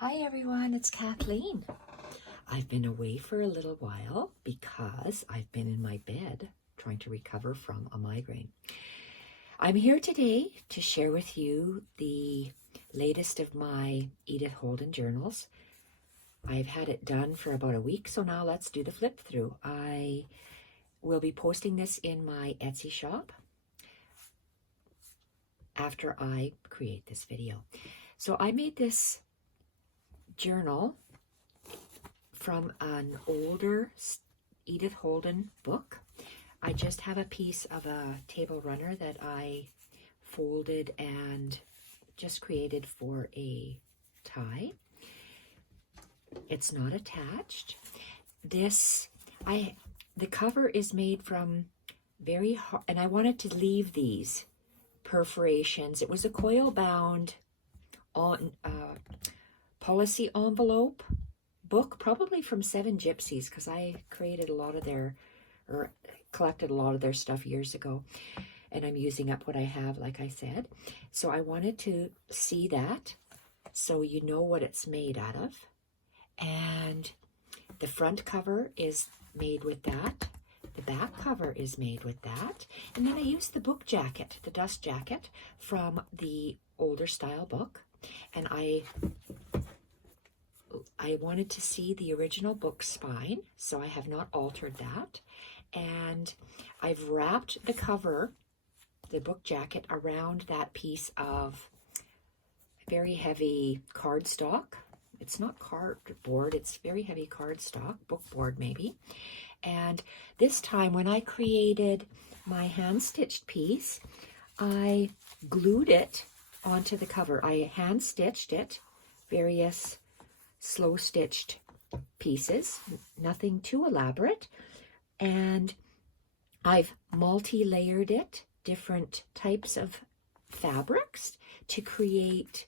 Hi everyone, it's Kathleen. I've been away for a little while because I've been in my bed trying to recover from a migraine. I'm here today to share with you the latest of my Edith Holden journals. I've had it done for about a week, so now let's do the flip through. I will be posting this in my Etsy shop after I create this video. So I made this journal from an older Edith Holden book. I just have a piece of a table runner that I folded and just created for a tie. It's not attached. The cover is made from very hard, and I wanted to leave these perforations. It was a coil bound on policy envelope book, probably from Seven Gypsies, because I created a lot of their, or collected a lot of their stuff years ago, and I'm using up what I have, like I said. So I wanted to see that, so you know what it's made out of. And the front cover is made with that. The back cover is made with that. And then I used the book jacket, the dust jacket from the older style book. And I wanted to see the original book spine, so I have not altered that. And I've wrapped the cover, the book jacket, around that piece of very heavy cardstock. It's not cardboard, it's very heavy cardstock, bookboard maybe. And this time when I created my hand-stitched piece, I glued it onto the cover. I hand-stitched it, various slow stitched pieces, nothing too elaborate, and I've multi-layered it, different types of fabrics to create.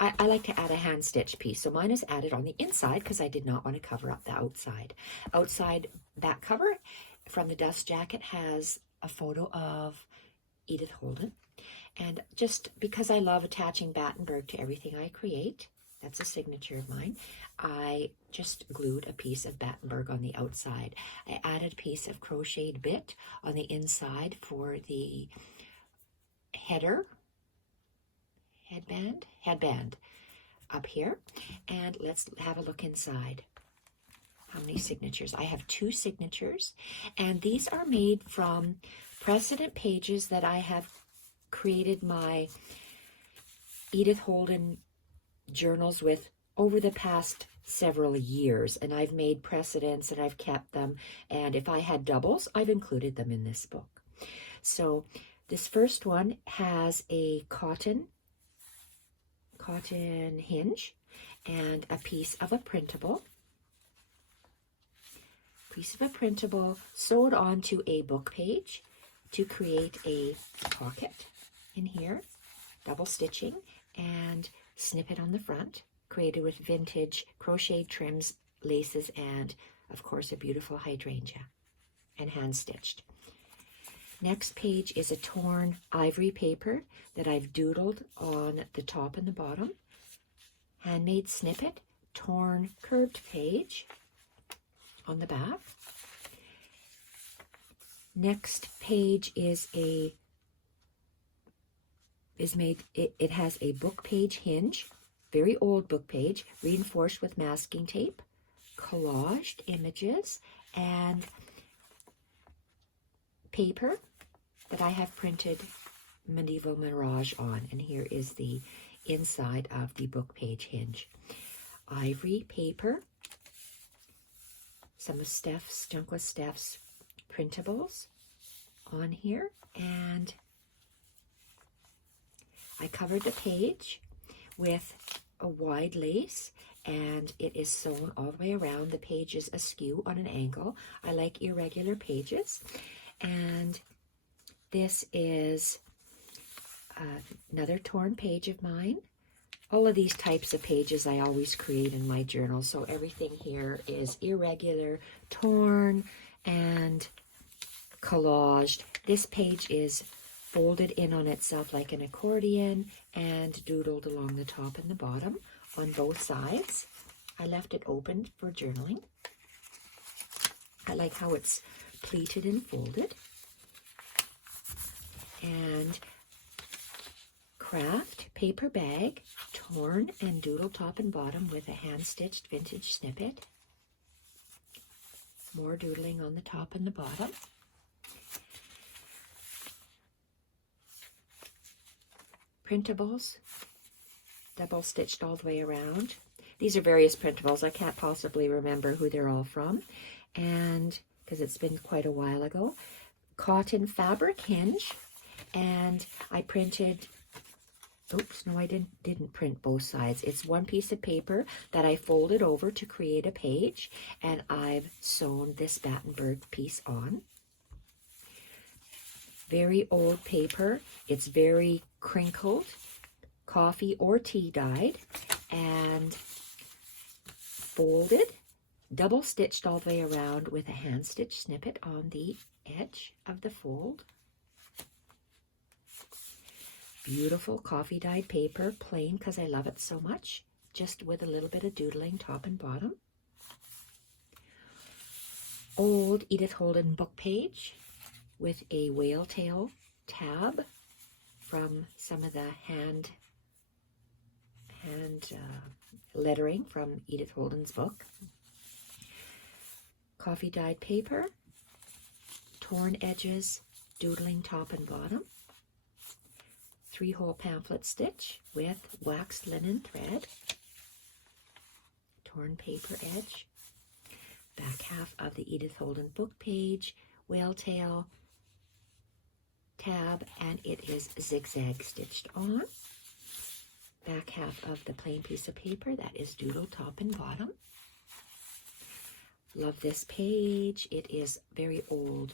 I like to add a hand stitch piece, so mine is added on the inside because I did not want to cover up the outside. Outside that cover from the dust jacket has a photo of Edith Holden, and just because I love attaching Battenberg to everything I create, that's a signature of mine, I just glued a piece of Battenberg on the outside. I added a piece of crocheted bit on the inside for the headband up here. And let's have a look inside. How many signatures? I have 2 signatures, and these are made from precedent pages that I have created my Edith Holden journals with over the past several years, and I've made precedents and I've kept them, and if I had doubles, I've included them in this book. So this first one has a cotton hinge and a piece of a printable sewed onto a book page to create a pocket in here, double stitching, and snippet on the front, created with vintage crocheted trims, laces, and of course a beautiful hydrangea, and hand stitched. Next page is a torn ivory paper that I've doodled on the top and the bottom, handmade snippet, torn curved page on the back. Next page it has a book page hinge, very old book page, reinforced with masking tape, collaged images, and paper that I have printed Medieval Mirage on. And here is the inside of the book page hinge. Ivory paper, some of Junk With Steph's printables on here, and I covered the page with a wide lace, and it is sewn all the way around. The page is askew on an angle. I like irregular pages. And this is another torn page of mine. All of these types of pages I always create in my journal, so everything here is irregular, torn, and collaged. This page is folded in on itself like an accordion, and doodled along the top and the bottom on both sides. I left it open for journaling. I like how it's pleated and folded. And craft paper bag, torn and doodled top and bottom with a hand-stitched vintage snippet. More doodling on the top and the bottom. Printables, double stitched all the way around. These are various printables. I can't possibly remember who they're all from, and because it's been quite a while ago. Cotton fabric hinge, and I printed, oops, no, I didn't print both sides. It's one piece of paper that I folded over to create a page, and I've sewn this Battenberg piece on. Very old paper. It's very crinkled, coffee or tea dyed, and folded, double stitched all the way around with a hand stitch snippet on the edge of the fold. Beautiful coffee dyed paper, plain because I love it so much, just with a little bit of doodling top and bottom. Old Edith Holden book page with a whale tail tab from some of the hand lettering from Edith Holden's book. Coffee dyed paper, torn edges, doodling top and bottom. 3-hole pamphlet stitch with waxed linen thread. Torn paper edge. Back half of the Edith Holden book page, whale tail, tab, and it is zigzag stitched on. Back half of the plain piece of paper that is doodle top and bottom. Love this page. It is very old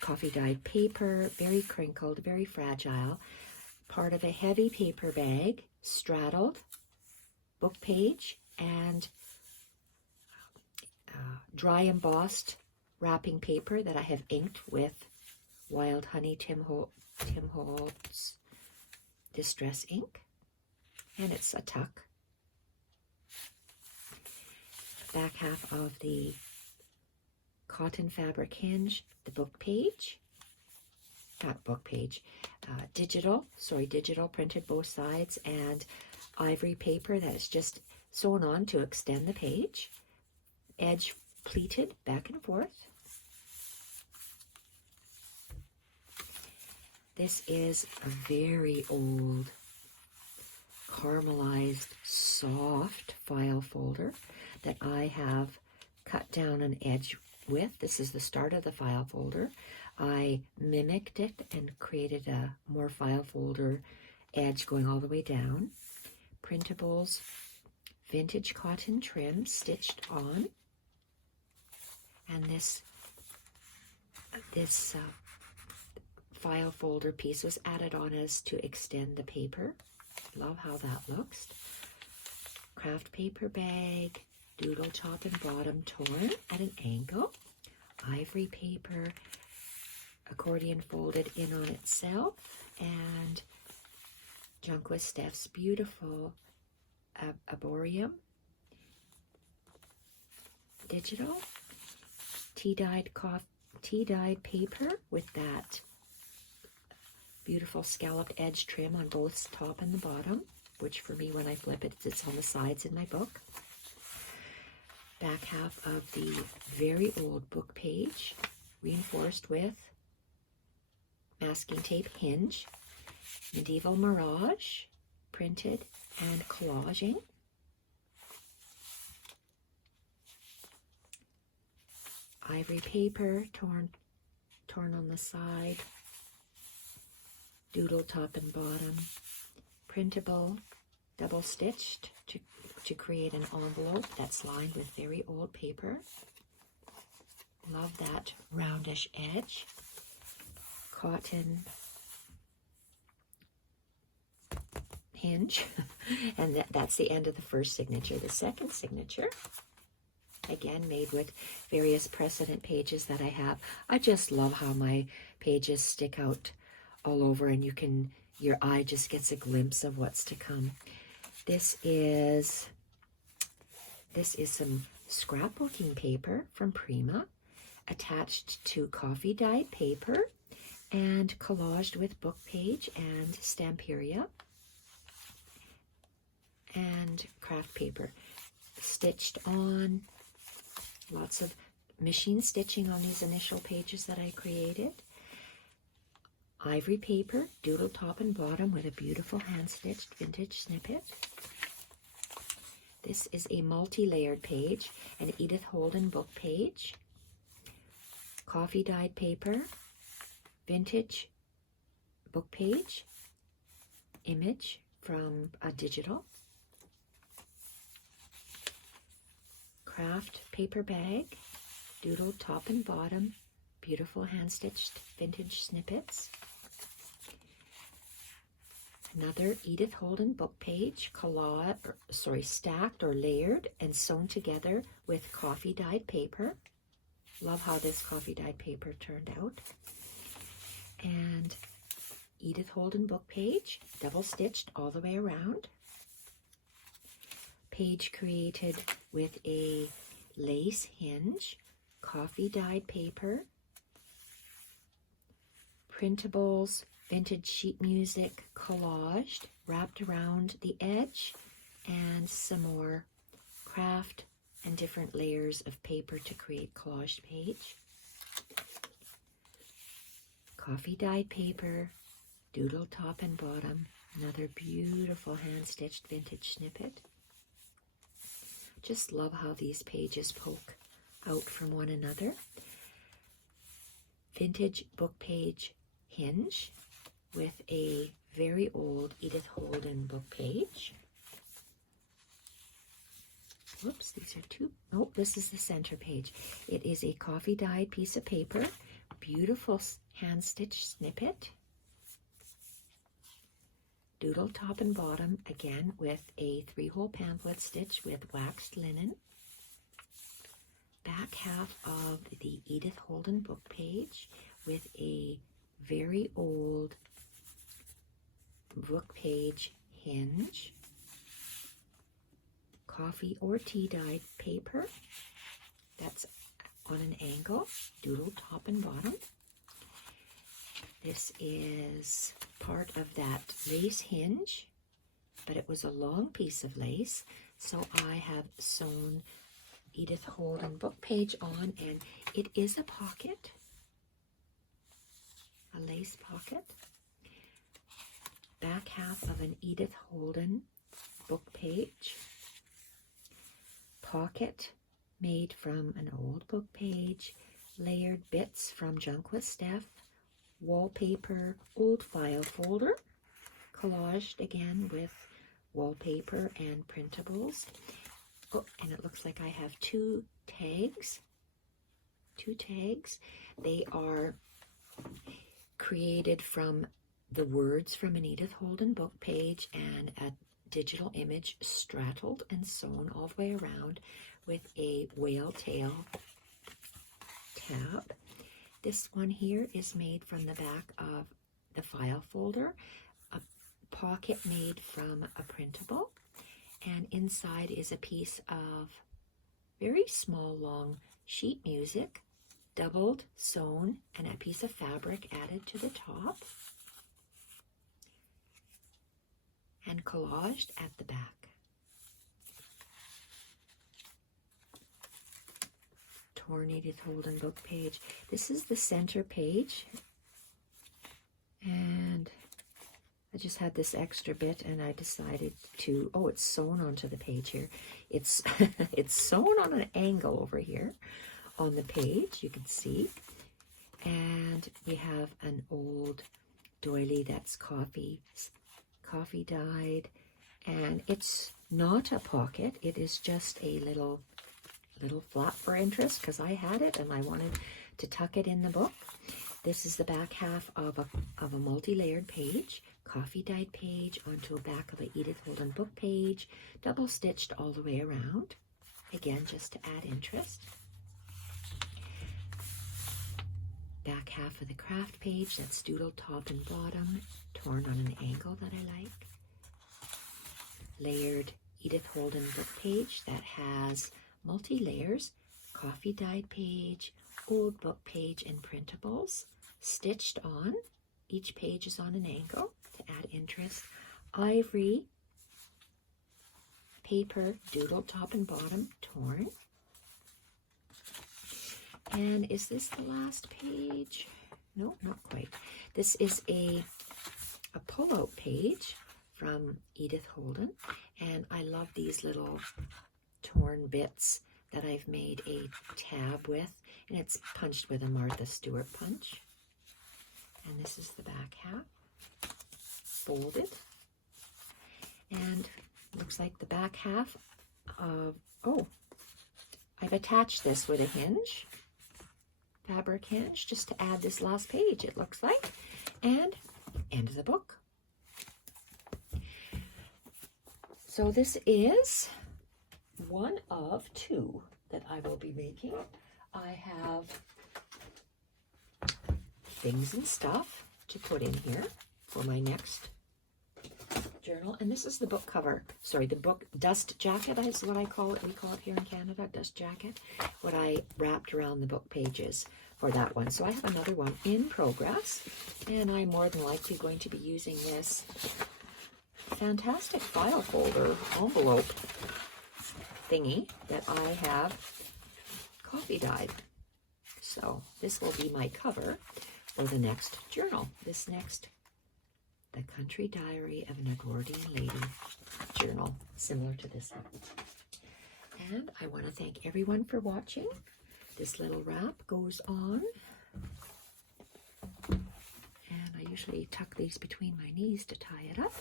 coffee dyed paper, very crinkled, very fragile. Part of a heavy paper bag, straddled book page, and dry embossed wrapping paper that I have inked with Wild Honey Tim Holtz Distress ink, and it's a tuck. Back half of the cotton fabric hinge, the book page, not book page, digital printed both sides, and ivory paper that is just sewn on to extend the page, edge pleated back and forth. This is a very old caramelized soft file folder that I have cut down an edge with. This is the start of the file folder. I mimicked it and created a more file folder edge going all the way down. Printables, vintage cotton trim stitched on, and this file folder piece was added on as to extend the paper. Love how that looks. Craft paper bag, doodle top and bottom torn at an angle. Ivory paper, accordion folded in on itself, and Junk With Steph's beautiful Arboretum digital tea-dyed paper with that beautiful scalloped edge trim on both top and the bottom, which for me, when I flip it, it's on the sides in my book. Back half of the very old book page, reinforced with masking tape hinge, medieval mirage, printed and collaging. Ivory paper, torn on the side, doodle top and bottom, printable, double stitched to create an envelope that's lined with very old paper. Love that roundish edge. Cotton hinge. And that's the end of the first signature. The second signature, again, made with various precedent pages that I have. I just love how my pages stick out all over, and you can your eye just gets a glimpse of what's to come. This is some scrapbooking paper from Prima, attached to coffee dyed paper and collaged with book page and Stamperia and craft paper. Stitched on, lots of machine stitching on these initial pages that I created. Ivory paper, doodle top and bottom with a beautiful hand-stitched vintage snippet. This is a multi-layered page, an Edith Holden book page. Coffee dyed paper, vintage book page, image from a digital. Craft paper bag, doodle top and bottom, beautiful hand-stitched vintage snippets. Another Edith Holden book page, stacked or layered and sewn together with coffee dyed paper. Love how this coffee dyed paper turned out. And Edith Holden book page, double stitched all the way around. Page created with a lace hinge, coffee dyed paper, printables, vintage sheet music collaged, wrapped around the edge, and some more craft and different layers of paper to create collaged page. Coffee dyed paper, doodle top and bottom, another beautiful hand-stitched vintage snippet. Just love how these pages poke out from one another. Vintage book page hinge with a very old Edith Holden book page. Whoops, these are two. Oh, this is the center page. It is a coffee dyed piece of paper, beautiful hand-stitched snippet. Doodle top and bottom, again with a 3-hole pamphlet stitch with waxed linen. Back half of the Edith Holden book page with a very old book page hinge. Coffee or tea dyed paper that's on an angle, doodle top and bottom. This is part of that lace hinge, but it was a long piece of lace, so I have sewn Edith Holden book page on, and it is a pocket, a lace pocket. Back half of an Edith Holden book page. Pocket made from an old book page, layered bits from Junk With Steph, wallpaper, old file folder, collaged again with wallpaper and printables. Oh, and it looks like I have two tags. They are created from the words from an Edith Holden book page and a digital image straddled and sewn all the way around with a whale tail tab. This one here is made from the back of the file folder, a pocket made from a printable, and inside is a piece of very small long sheet music, doubled, sewn, and a piece of fabric added to the top, and collaged at the back. Torn Edith Holden book page. This is the center page, and I just had this extra bit and I decided to, oh, it's sewn onto the page here. It's it's sewn on an angle over here on the page, you can see. And we have an old doily that's coffee dyed, and it's not a pocket, it is just a little flap for interest because I had it and I wanted to tuck it in the book. This is the back half of a multi-layered page, coffee dyed page onto a back of a Edith Holden book page, double stitched all the way around, again just to add interest. Back half of the craft page, that's doodle top and bottom, torn on an angle that I like. Layered Edith Holden book page that has multi-layers, coffee dyed page, old book page, and printables stitched on. Each page is on an angle to add interest. Ivory paper, doodle top and bottom, torn. And is this the last page? No, not quite. This is a pull-out page from Edith Holden, and I love these little torn bits that I've made a tab with, and it's punched with a Martha Stewart punch. And this is the back half, folded, and looks like the back half of, oh, I've attached this with a hinge, fabric hinge, just to add this last page, it looks like, and end of the book. So this is one of two that I will be making. I have things and stuff to put in here for my next journal. And this is the book cover. Sorry, the book dust jacket is what I call it. We call it here in Canada, dust jacket. What I wrapped around the book pages for that one. So I have another one in progress, and I'm more than likely going to be using this fantastic file folder envelope thingy that I have coffee dyed. So this will be my cover for the next journal. This next, The Country Diary of an Edwardian Lady journal, similar to this one. And I want to thank everyone for watching. This little wrap goes on. And I usually tuck these between my knees to tie it up.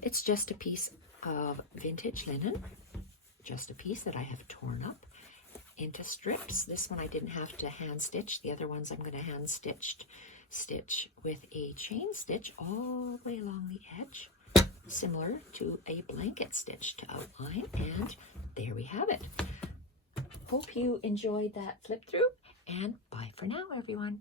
It's just a piece of vintage linen, just a piece that I have torn up into strips. This one I didn't have to hand stitch. The other ones I'm going to hand stitch with a chain stitch all the way along the edge, similar to a blanket stitch to outline. And there we have it. Hope you enjoyed that flip through, and bye for now, everyone.